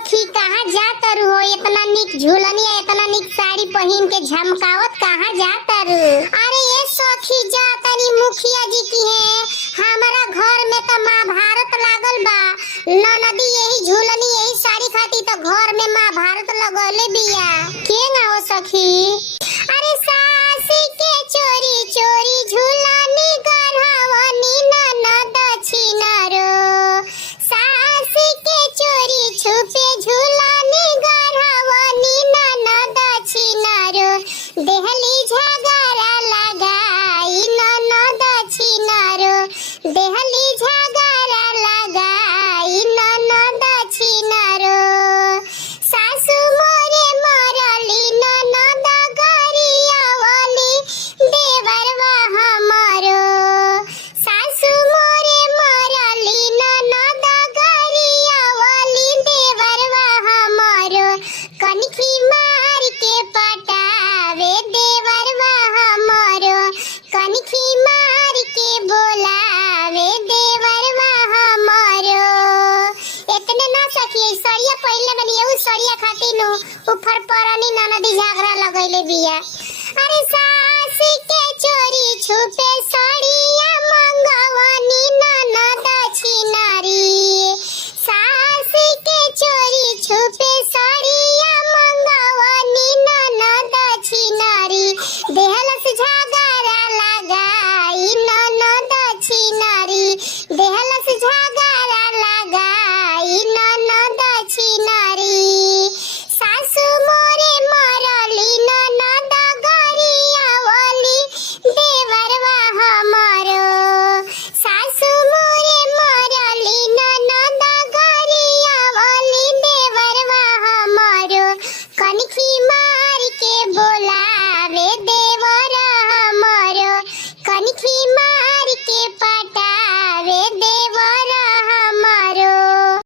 सखी कहाँ जात रू हो? इतना निक झूलनी है, इतना निक साड़ी पहन के झमकावत कहाँ जात रू? अरे ये सखी जातनी मुखिया जी की है। हमारा घर में तो महाभारत लागल बा। ननदी यही झूलनी यही साड़ी खाती तो घर में महाभारत लगौले बिया। के ना हो सखी? अरे सासी के चोरी चोरी झूलनी गढ़वनी ननद छिनरो। सासी के चोरी छुपे झूलनी गढ़वनी ननद छिनरो। देहली झगड़ा लगाई ननद छिनरो। देहली झगड़ा लगाई ननद छिनरो। सासु मोरे मरली ननद गरियावली देवरवा हमरो। सासु मोरे मरली ननद गरियावली देवरवा हमरो। कनखी मार के पटावे देवरवा हमरो। कनखी मार के बोलावे देवरवा हमरो। इतने ना सखी सड़िया पहले बनी एउ सड़िया खाती नु ऊपर परनी ननदी झगड़ा लगैले बिया। अरे सासी के चोरी छुपे सड़िया मंगवनी ननद छिनारी। सासी के चोरी छुपे सड़िया मंगवनी ननद छिनारी। देहलस झगड़ा लगाई ननद छिनारी। देहलस झगड़ा लगाई ननद छिनारी। सासु मोरे मरली ननद गरियावली देवरवा हमरो। सासु मोरे मरली ननद गरियावली देवरवा हमरो। कनखी